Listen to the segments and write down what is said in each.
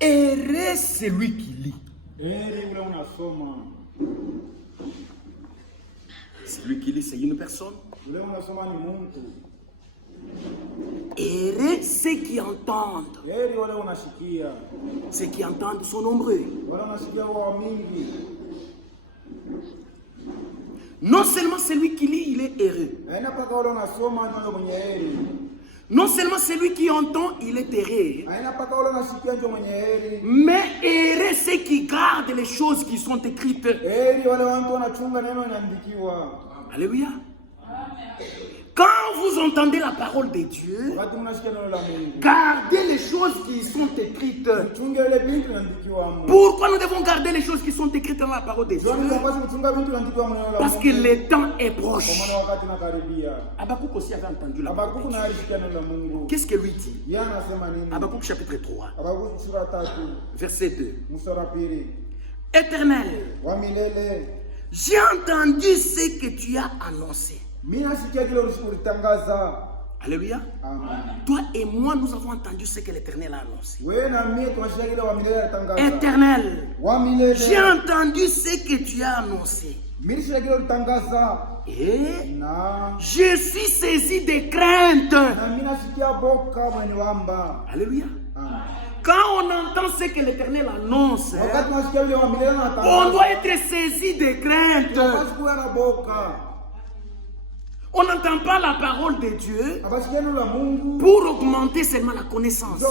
Heureux celui qui lit. Celui qui lit, c'est une personne. Heureux ceux qui entendent. Ceux qui entendent sont nombreux. Non seulement celui qui lit, il est heureux. Non seulement celui qui entend, il est heureux. Mais heureux ceux qui gardent les choses qui sont écrites. Alléluia. Quand vous entendez la parole de Dieu, gardez les choses qui sont écrites. Pourquoi nous devons garder les choses qui sont écrites dans la parole de Dieu? Parce que le temps est proche. Habakkuk aussi avait entendu la parole de Dieu. Qu'est-ce que lui dit? Habakkuk chapitre 3, verset 2. Éternel, j'ai entendu ce que tu as annoncé. Alléluia. Toi et moi, nous avons entendu ce que l'Éternel a annoncé. Éternel, j'ai entendu ce que tu as annoncé. Et je suis saisi de crainte. Alléluia. Quand on entend ce que l'Éternel annonce, on doit être saisi de crainte. On n'entend pas la parole de Dieu pour augmenter seulement la connaissance.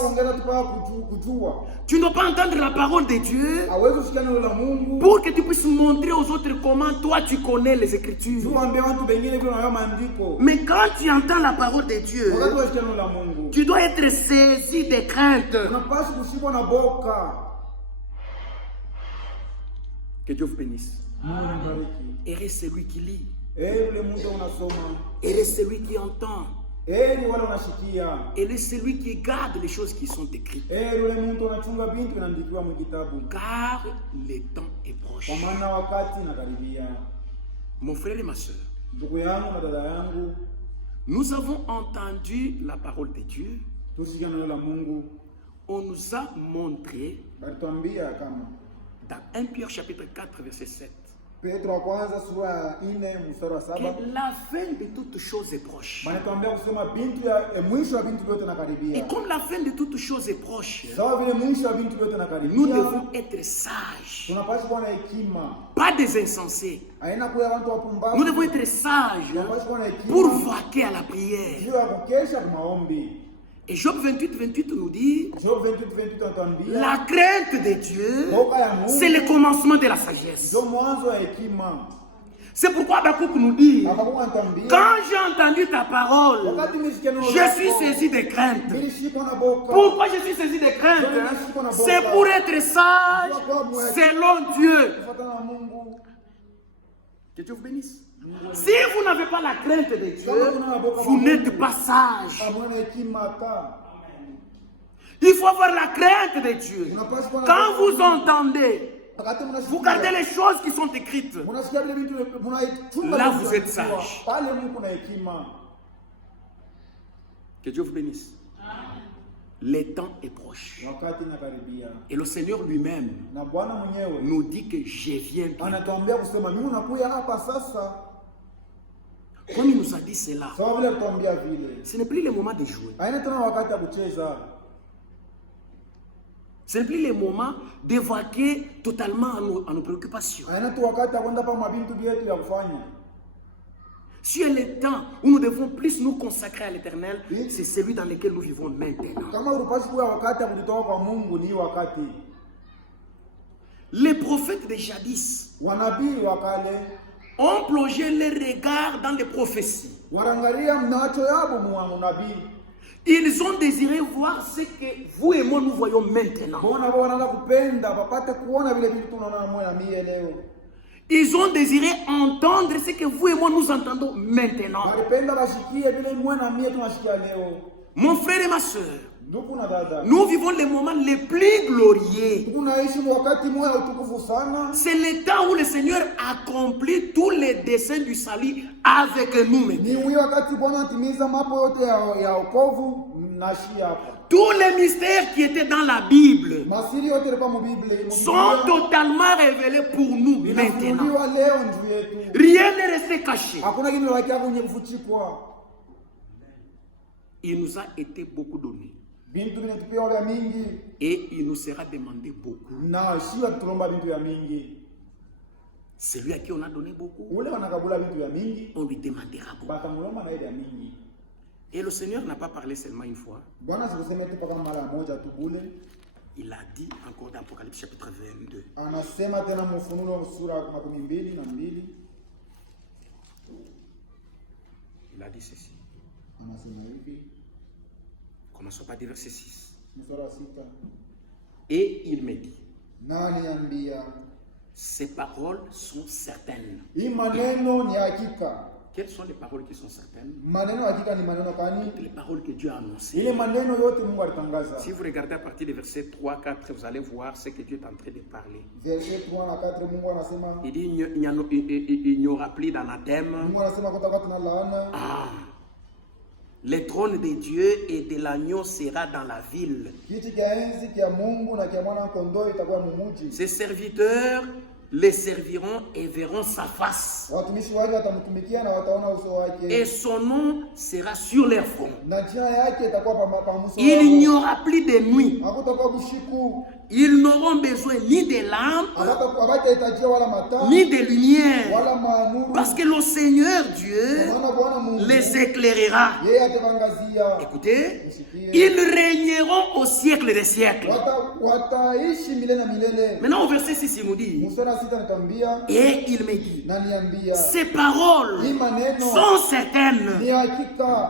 Tu ne dois pas entendre la parole de Dieu pour que tu puisses montrer aux autres comment toi tu connais les Écritures. Mais quand tu entends la parole de Dieu, tu dois être saisi de crainte. Que Dieu vous bénisse. Heureux celui qui lit. Et celui qui entend. Et celui qui garde les choses qui sont écrites. Car le temps est proche. Mon frère et ma soeur, nous avons entendu la parole de Dieu. On nous a montré dans 1 Pierre chapitre 4 verset 7 que la fin de toutes choses est proche. Et comme la fin de toutes choses est proche, nous devons être sages, pas des insensés. Nous devons être sages pour vaquer à la prière. Et Job 28, 28 nous dit, la crainte de Dieu, c'est le commencement de la sagesse. C'est pourquoi Habakkuk nous dit, quand j'ai entendu ta parole, je suis saisi de crainte. Pourquoi je suis saisi de crainte? C'est pour être sage selon Dieu. Que Dieu vous bénisse. Si vous n'avez pas la crainte de Dieu, vous n'êtes pas sage. Il faut avoir la crainte de Dieu. Quand vous entendez, vous gardez les choses qui sont écrites. Là, vous êtes sage. Que Dieu vous bénisse. Le temps est proche. Et le Seigneur lui-même nous dit que je viens bientôt. Comme il nous a dit cela, ce n'est plus le moment de jouer. Ce n'est plus le moment d'évacuer totalement à nos préoccupations. Si il y a le temps où nous devons plus nous consacrer à l'Éternel, c'est celui dans lequel nous vivons maintenant. Les prophètes de jadis ont plongé les regards dans les prophéties. Ils ont désiré voir ce que vous et moi nous voyons maintenant. Ils ont désiré entendre ce que vous et moi nous entendons maintenant. Mon frère et ma soeur, nous vivons les moments les plus glorieux. C'est le temps où le Seigneur accomplit tous les desseins du salut avec nous. Tous les mystères qui étaient dans la Bible sont totalement révélés pour nous maintenant. Rien n'est resté caché. Il nous a été beaucoup donné. Et il nous sera demandé beaucoup. Celui à qui on a donné beaucoup, on lui demandera beaucoup. Et le Seigneur n'a pas parlé seulement une fois. Il a dit encore dans Apocalypse chapitre 22. Il a dit ceci. Commençons par du verset 6. Et il me dit, ces paroles sont certaines. Quelles sont les paroles qui sont certaines? Toutes les paroles que Dieu a annoncées. Si vous regardez à partir du verset 3, 4, vous allez voir ce que Dieu est en train de parler. Il dit, il n'y aura plus d'anathème. Le trône de Dieu et de l'agneau sera dans la ville. Ses serviteurs les serviront et verront sa face. Et son nom sera sur leur front. Il n'y aura plus de nuit. Ils n'auront besoin ni de lampes, ni de lumière. Parce que le Seigneur Dieu les éclairera. Écoutez, ils régneront au siècle des siècles. Maintenant au verset 6, il nous dit, et il me dit, ces paroles sont certaines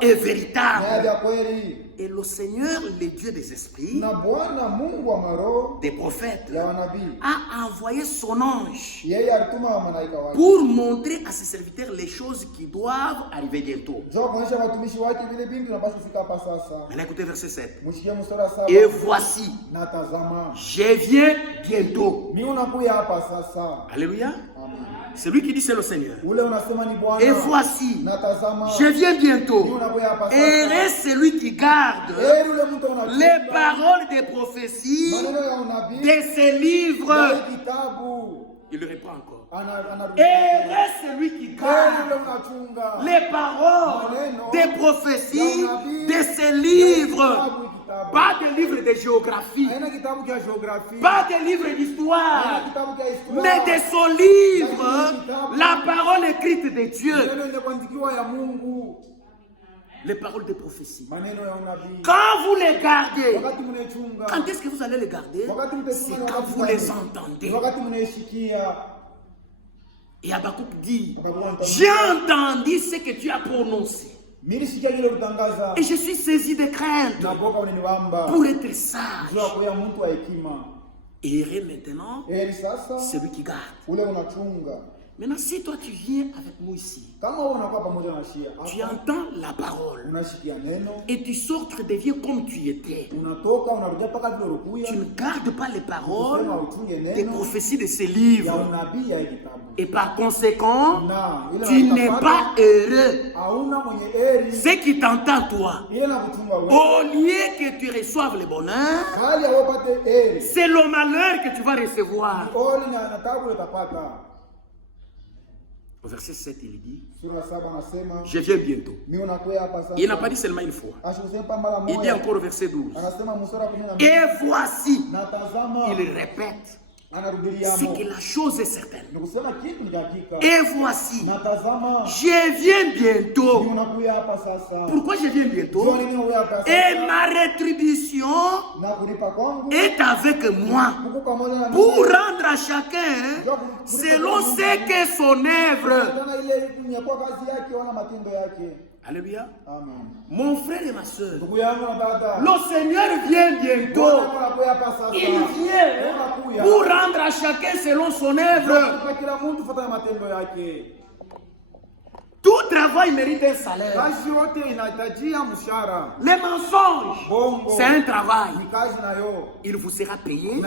et véritables. Et le Seigneur, le Dieu des esprits, des prophètes, a envoyé son ange pour montrer à ses serviteurs les choses qui doivent arriver bientôt. Maintenant écoutez verset 7. Et voici, je viens bientôt. Alléluia. C'est lui qui dit c'est le Seigneur. Et voici, je viens bientôt. Heureux celui qui garde les paroles des prophéties de ces livres. Il répond encore. Heureux celui qui garde les paroles des prophéties de ces livres. Pas de livre de géographie, pas de livre d'histoire, mais de son livre, la parole écrite de Dieu, les paroles de prophétie. Quand vous les gardez, quand est-ce que vous allez les garder? C'est quand vous les entendez. Et Habakkuk dit, j'ai entendu ce que tu as prononcé. Et je suis saisi de crainte pour être sage. Et maintenant, celui qui garde. Maintenant, si toi tu viens avec nous ici, tu entends la parole et tu sors, tu deviens comme tu étais. Tu ne gardes pas les paroles des prophéties de ces livres. Et par conséquent, tu n'es pas heureux. Ce qui t'entend toi, au lieu que tu reçoives le bonheur, c'est le malheur que tu vas recevoir. Au verset 7, il dit, je viens bientôt. Il n'a pas dit seulement une fois. Il dit encore au verset 12, et voici, il répète, c'est que la chose est certaine. Et voici, je viens bientôt. Pourquoi je viens bientôt? Et ma rétribution est avec moi pour rendre à chacun selon ce qu'est son œuvre. Alléluia. Mon frère et ma soeur, le Seigneur vient bientôt. Il vient pour rendre à chacun selon son œuvre. Tout travail mérite un salaire. Les mensonges, c'est un travail. Il vous sera payé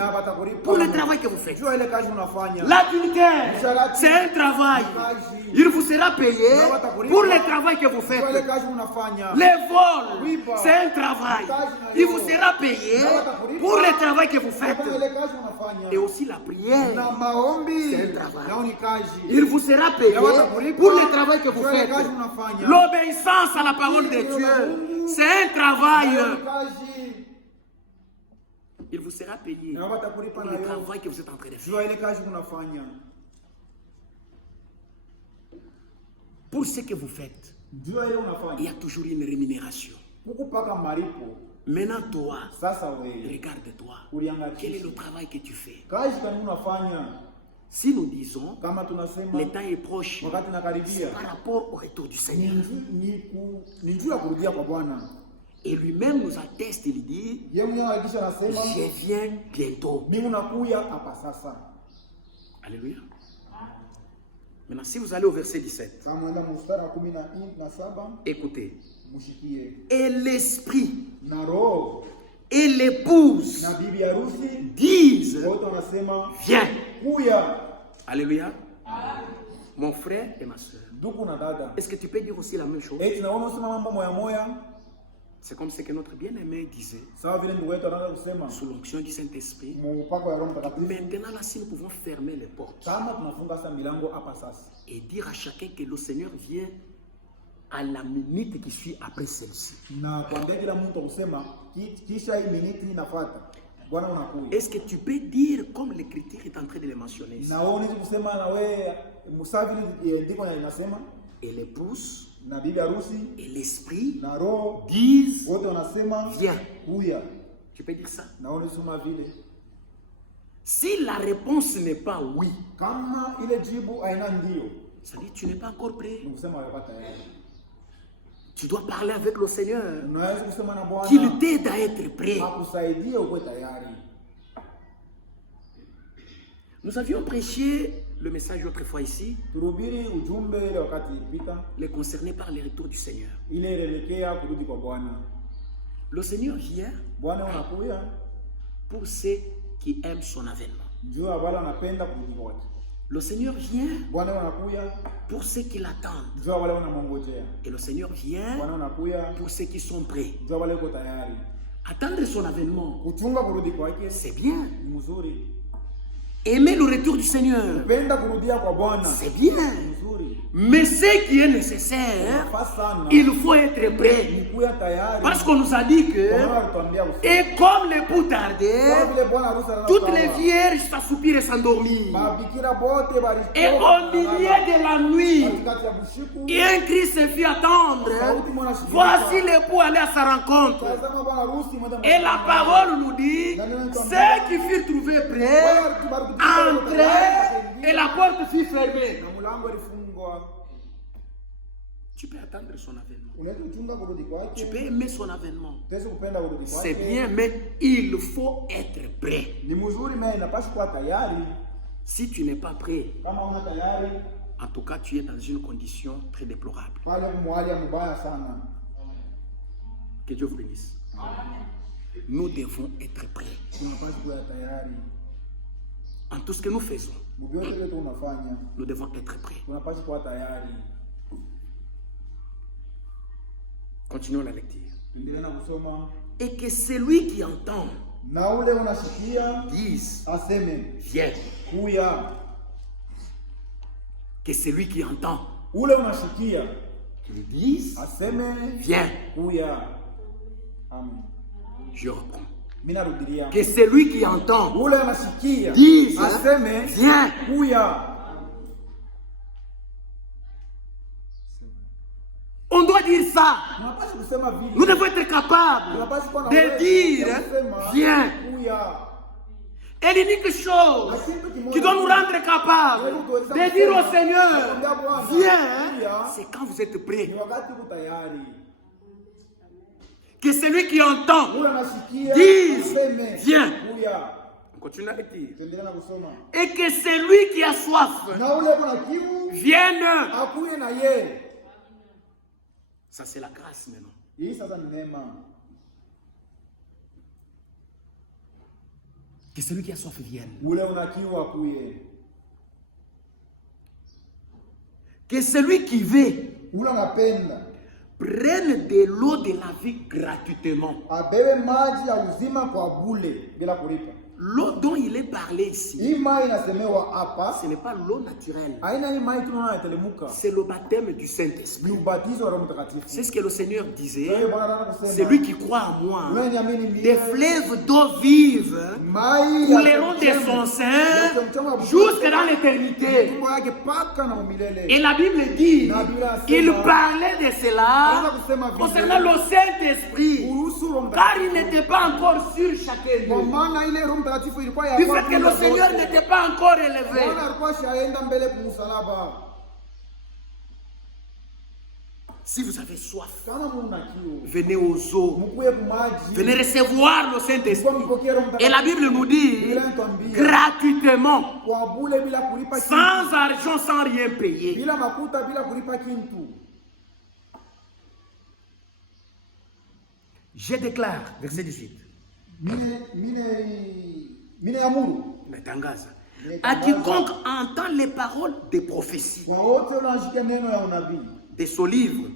pour le travail que vous faites. L'adultère, c'est un travail. Il vous sera payé pour le travail que vous faites. Les vols, c'est un travail. Il vous sera payé pour le travail que vous faites. Et aussi la prière, c'est un travail. Il vous sera payé pour le travail que vous faites. L'obéissance à la parole de Dieu, c'est un travail. Il vous sera payé pour le travail que vous êtes en train de faire. Pour ce que vous faites, il y a toujours une rémunération. Maintenant, toi, regarde-toi. Quel est le travail que tu fais? Si nous disons le temps est proche, par rapport au retour du Seigneur. Et lui-même nous atteste, il dit, je viens bientôt. Alléluia. Maintenant, si vous allez au verset 17, écoutez. Et l'esprit et l'épouse disent, viens. Alléluia. Mon frère et ma soeur, est-ce que tu peux dire aussi la même chose? C'est comme ce que notre bien-aimé disait, sous l'onction du Saint-Esprit. Maintenant, là, si nous pouvons fermer les portes et dire à chacun que le Seigneur vient à la minute qui suit après celle-ci. Est-ce que tu peux dire comme l'Écriture est en train de le mentionner ici? Et l'épouse et l'esprit disent viens. Tu peux dire ça? Si la réponse n'est pas oui, ça dit tu n'es pas encore prêt. Tu dois parler avec le Seigneur, qu'il t'aide à être prêt. Nous avions prêché le message autrefois ici, les concernés par le retour du Seigneur. Le Seigneur vient pour ceux qui aiment son avènement. Le Seigneur vient pour ceux qui l'attendent. Et le Seigneur vient pour ceux qui sont prêts. Attendre son avènement, c'est bien. Aimer le retour du Seigneur, c'est bien. Mais ce qui est nécessaire, il faut être prêt. Parce qu'on nous a dit que, et comme l'époux tardait, toutes les vierges s'assoupirent et s'endormirent. Et au milieu de la nuit, et un cri se fit attendre. Voici l'époux aller à sa rencontre. Et la parole nous dit, ceux qui furent trouvés prêts entrèrent et la porte fut fermée. Tu peux attendre son avènement. Tu peux aimer son avènement. C'est bien, mais il faut être prêt. Si tu n'es pas prêt, en tout cas, tu es dans une condition très déplorable. Que Dieu vous bénisse. Nous devons être prêts. En tout ce que nous faisons, nous devons être prêts. Continuons la lecture. Et que celui qui entend dise, viens. Que celui qui entend dise, viens. Je reprends. Que celui qui entend dise, viens. On doit dire ça. Nous devons être capables de dire, viens. Et l'unique chose qui doit nous rendre capables de dire au Seigneur, viens, c'est quand vous êtes prêts. Que celui qui entend dise, viens. On continue à dire. Et que celui qui a soif vienne. Ça c'est la grâce maintenant. Hii sasa ni neema. Que celui qui a soif vienne. Ule una kiu akuye. Que celui qui veut ule unapenda prenne de l'eau de la vie gratuitement. Abebe maji ya uzima kwa bure bila kulipa. L'eau dont il est parlé ici, ce n'est pas l'eau naturelle. C'est le baptême du Saint-Esprit. C'est ce que le Seigneur disait. Celui qui croit en moi, des fleuves d'eau vive couleront de son sein jusque dans l'éternité. Et la Bible dit, il parlait de cela concernant le Saint-Esprit, car il n'était pas encore sur chacun d'eux. Du fait que le Seigneur n'était pas encore élevé. Si vous avez soif, venez aux eaux, venez recevoir le Saint-Esprit. Et la Bible nous dit, gratuitement, sans argent, sans rien payer. Je déclare, verset 18. À quiconque entend les paroles des prophéties de ce livre,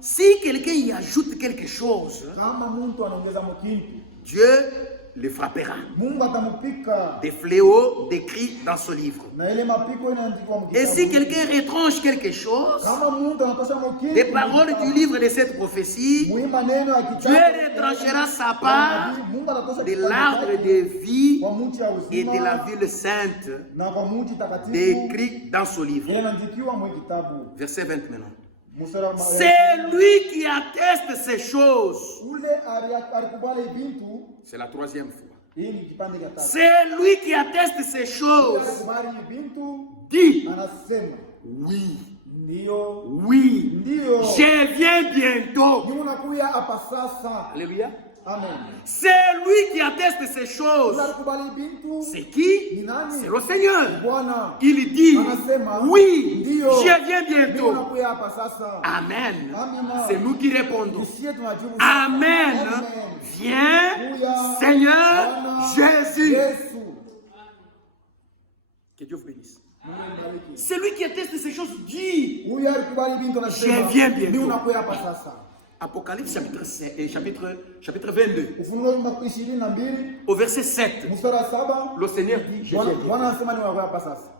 si quelqu'un y ajoute quelque chose, Dieu le frappera des fléaux décrits dans ce livre. Et si quelqu'un retranche quelque chose, des paroles du livre de cette prophétie, Dieu retranchera sa part de l'arbre de vie et de la ville sainte décrits dans ce livre. Verset 20 maintenant. C'est lui qui atteste ces choses. C'est la troisième fois. C'est lui qui atteste ces choses. Dit, oui, oui, je viens bientôt. Alléluia. Amen. C'est lui qui atteste ces choses. C'est qui? C'est le Seigneur. Il dit, oui, je viens bientôt. Amen. C'est nous qui répondons. Amen. Viens, Seigneur Jésus. Que Dieu vous bénisse. C'est lui qui atteste ces choses dit, je viens bientôt. Apocalypse chapitre 22. Au verset 7, le Seigneur dit, je viens bientôt.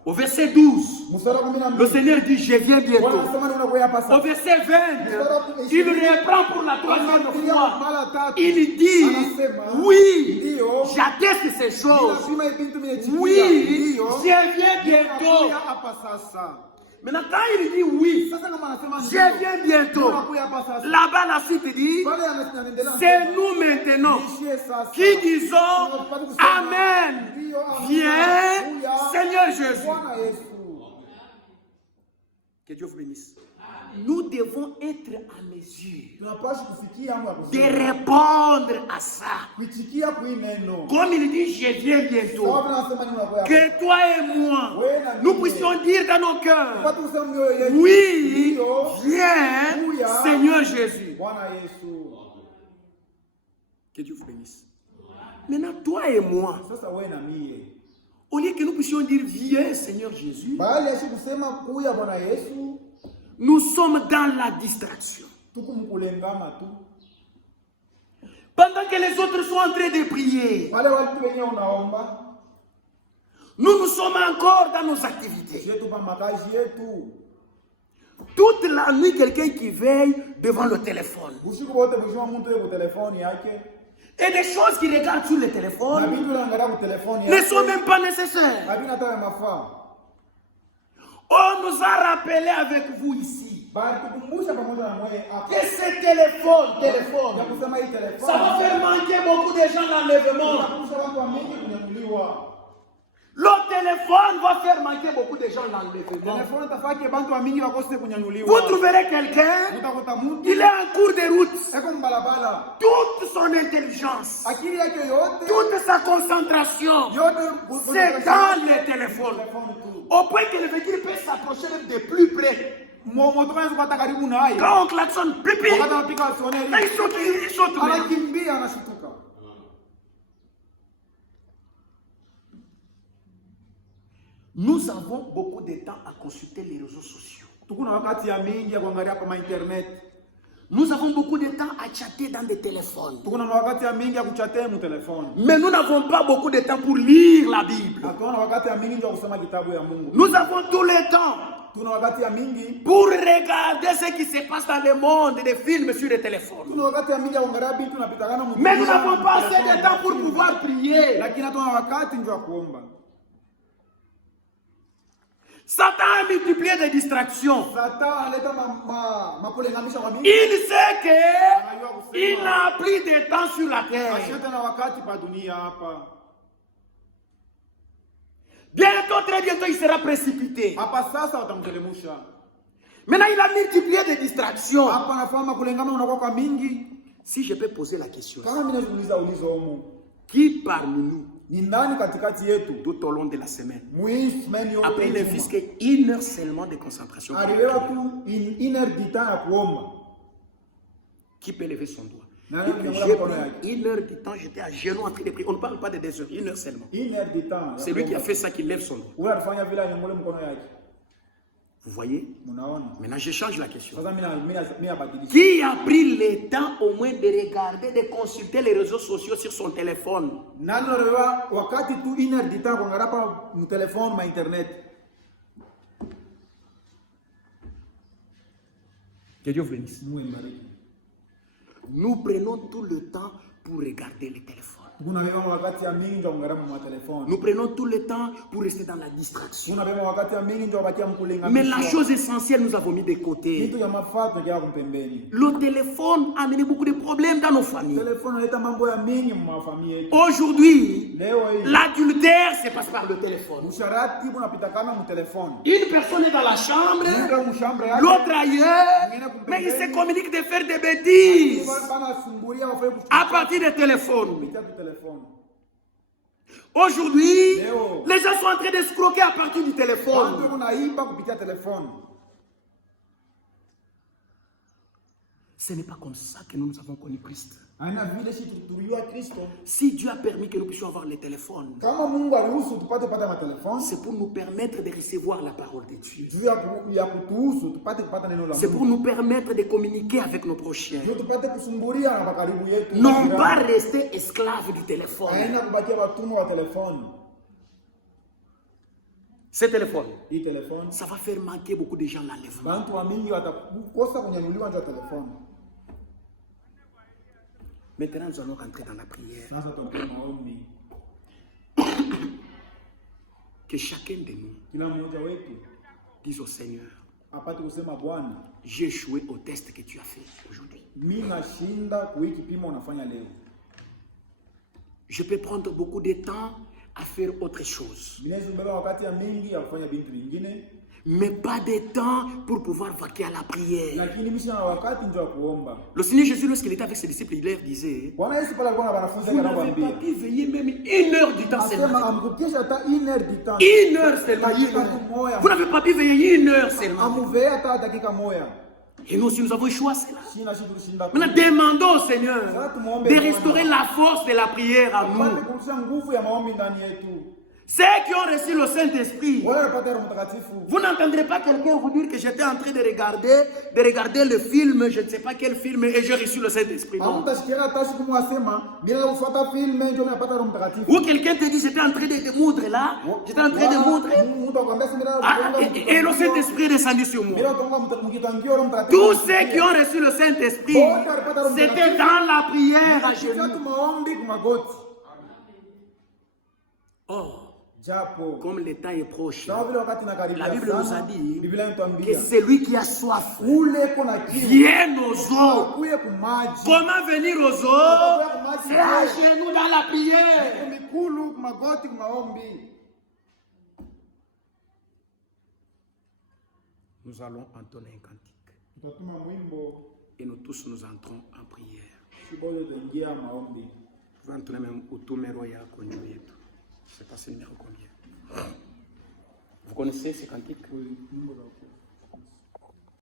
Au verset 12, le Seigneur dit, je viens bientôt. Au verset 20, il reprend pour la troisième fois. Il dit, oui, j'atteste ces choses. Oui, je viens bientôt. Maintenant, quand il dit oui, je viens bientôt, là-bas la suite dit, c'est nous maintenant qui disons, Amen, viens, Seigneur Jésus. Que Dieu vous bénisse. Nous devons être à mesure de répondre à ça. Comme il dit, je viens bientôt. Que toi et moi, nous puissions dire dans nos cœurs, oui, viens, Seigneur Jésus. Que Dieu vous bénisse. Maintenant, toi et moi, au lieu que nous puissions dire, viens, Seigneur Jésus, nous sommes dans la distraction. Pendant que les autres sont en train de prier, nous sommes encore dans nos activités. Toute la nuit, quelqu'un qui veille devant le téléphone. Et des choses qu'il regarde sur le téléphone ne sont même pas nécessaires. On nous a rappelé avec vous ici que ce téléphone, ça va faire manquer beaucoup de gens l'enlèvement. Le téléphone va faire manquer beaucoup de gens l'enlèvement. Vous trouverez quelqu'un, il est en cours de route. Toute son intelligence, toute sa concentration, c'est dans le téléphone. Au point que le véhicule peut s'approcher de plus près. Quand on klaxonne, pipi, il saute. Nous avons beaucoup de temps à consulter les réseaux sociaux. Nous avons beaucoup de temps à chatter dans des téléphones. Mais nous n'avons pas beaucoup de temps pour lire la Bible. Nous avons tout le temps pour regarder ce qui se passe dans le monde, des films sur les téléphones. Mais nous n'avons pas assez de temps pour pouvoir prier. Satan a multiplié des distractions. Il sait qu'il n'a plus de temps sur la terre. Bientôt, très bientôt, il sera précipité. Maintenant, il a multiplié des distractions. Si je peux poser la question, qui parmi nous, tout au long de la semaine, a pris le fisc 1 heure seulement de concentration? Qui peut lever son doigt? J'ai pris 1 heure de temps, j'étais à genoux en train de prier. On ne parle pas de 2 heures, 1 heure seulement. C'est lui qui a fait ça, qui lève son doigt. Vous voyez? Maintenant, je change la question. Qui a pris le temps au moins de regarder, de consulter les réseaux sociaux sur son téléphone? Que Dieu vous bénisse. Nous prenons tout le temps pour regarder le téléphone. Nous prenons tout le temps pour rester dans la distraction. Mais la chose essentielle, nous avons mis de côté. Le téléphone a amené beaucoup de problèmes dans nos familles. Aujourd'hui, l'adultère se passe par le téléphone. Une personne est dans la chambre, l'autre ailleurs, mais ils se communiquent de faire des bêtises à partir du téléphone. Aujourd'hui, les gens sont en train de se croquer à partir du téléphone. Ce n'est pas comme ça que nous avons connu Christ. Si Dieu a permis que nous puissions avoir les téléphones, c'est pour nous permettre de recevoir la parole de Dieu. C'est pour nous permettre de communiquer avec nos prochains. Non pas rester esclaves du téléphone. Ce téléphone, ça va faire manquer beaucoup de gens l'enlèvement. Maintenant, nous allons rentrer dans la prière. Que chacun de nous dise au Seigneur, j'ai échoué au test que tu as fait aujourd'hui. Je peux prendre beaucoup de temps à faire autre chose, mais pas de temps pour pouvoir vaquer à la prière. Le Seigneur Jésus, lorsqu'il était avec ses disciples, il leur disait, vous n'avez pas pu veiller même 1 heure du temps seulement. 1 heure seulement. Vous n'avez pas pu veiller 1 heure seulement. Et nous aussi, nous avons échoué à cela. Maintenant, demandons au Seigneur de restaurer la force de la prière à nous. Ceux qui ont reçu le Saint-Esprit, vous n'entendrez pas quelqu'un vous dire que j'étais en train de regarder le film, je ne sais pas quel film, et j'ai reçu le Saint-Esprit. Non. Ou quelqu'un te dit, j'étais en train de moudre là, j'étais en train de moudre, et le Saint-Esprit est descendu sur moi. Tous ceux qui ont reçu le Saint-Esprit, c'était dans la prière à genoux. Oh, comme le temps est proche, la Bible nous a dit que celui qui a soif vienne aux eaux. Comment venir aux eaux? C'est à genoux dans la prière. Nous allons entonner un cantique et nous tous nous entrons en prière. Vous entonner même au numéro ya conduire. Je ne sais pas c'est le numéro combien. Vous connaissez ce cantique?